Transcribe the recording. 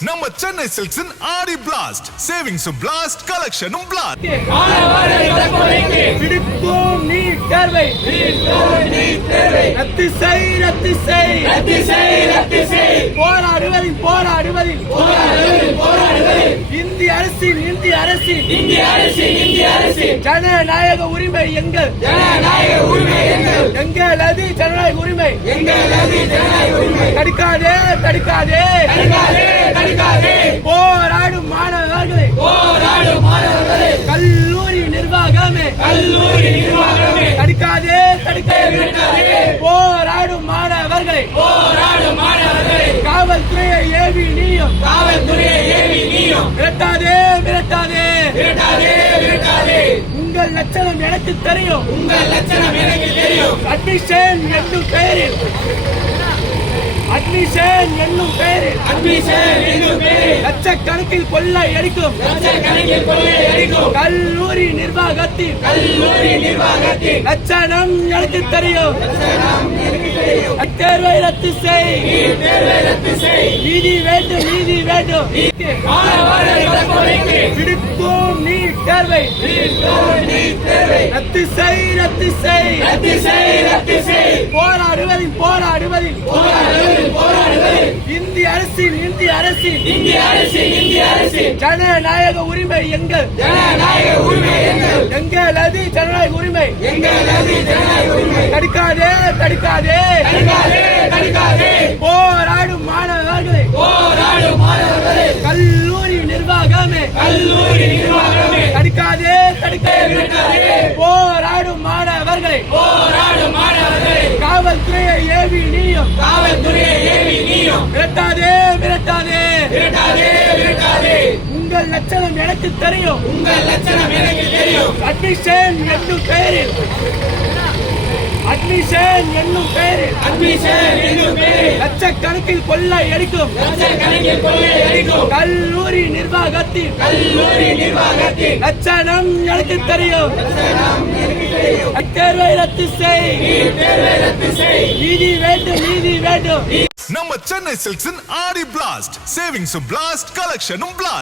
நம்ம சென்னை சில்க்ஸின் ஆடி blast சேவிங்ஸும் blast கலெக்ஷனும் blast. பிடிப்போம் நீ தேர்வை ரத்து செய் ரத்து செய் ரத்து செய் ரத்து செய் போராடுவதில் போராடுவதில் இந்திய அரசின் இந்திய அரசின் இந்திய அரசின் இந்திய அரசின் ஜனநாயக உரிமை எங்கள் ஜனநாயக உரிமை எங்களது ஜனநாயக உரிமை எங்களது ஜனநாயக உரிமை தடுக்காதே தடுக்காதே தடுக்காதே தடுக்காதே போராடும் மாணவர்களே போராடும் மாணவர்களே கல்லூரி நிர்வாகமே தடுக்காதே தடுக்காதே போராடும் மாணவர்களே காவல்துறையை ஏவி நீயும் விரட்டாதே விரட்டாதே உங்கள் லட்சணம் எனக்கு தெரியும் அட்மிஷன் என்னும் பெயரில் லட்சக்கணக்கில் கொள்ளை அடிக்கும் கல்லூரி நிர்வாகத்தில் லட்சணம் எனக்கு தெரியும் தேர்வை ரத்து செய் நீதி வேண்டும் நீதி வேண்டும் பிடிப்போம் நீ தேர்வை ரத்து செய் ரத்து செய் போராடுவதில் போராடுவதில் இந்திய அரசின் இந்திய அரசின் இந்திய அரசின் இந்திய அரசின் ஜனநாயக உரிமை எங்கள் ஜனநாயக உரிமை எங்களது ஜனநாயக உரிமை எங்களது ஜனநாயக உரிமை தடுக்காதே தடுக்காதே தடுக்காதே தடுக்காதே போராடும் மாணவர்களே கல்லூரி நிர்வாகமே தடுக்காதே தடுக்காதே போராடும் மாணவர்களே காவல்துறையை ஏவி நீயும் விரட்டாதே விரட்டாதே உங்கள் லட்சணம் எனக்கு தெரியும் அட்மிஷன் என்னும் பெயரில் லட்சக்கணக்கில் கொள்ளை அடிக்கும் கல்லூரி நிர்வாகத்தில் லட்சணம் எனக்கு தெரியும் தேர்வை ரத்து செய் நீதி வேண்டும் நீதி வேண்டும் நம்ம சென்னை சில்க்ஸின் ஆடி பிளாஸ்ட் சேவிங்ஸும் பிளாஸ்ட் கலெக்ஷனும் பிளாஸ்ட்.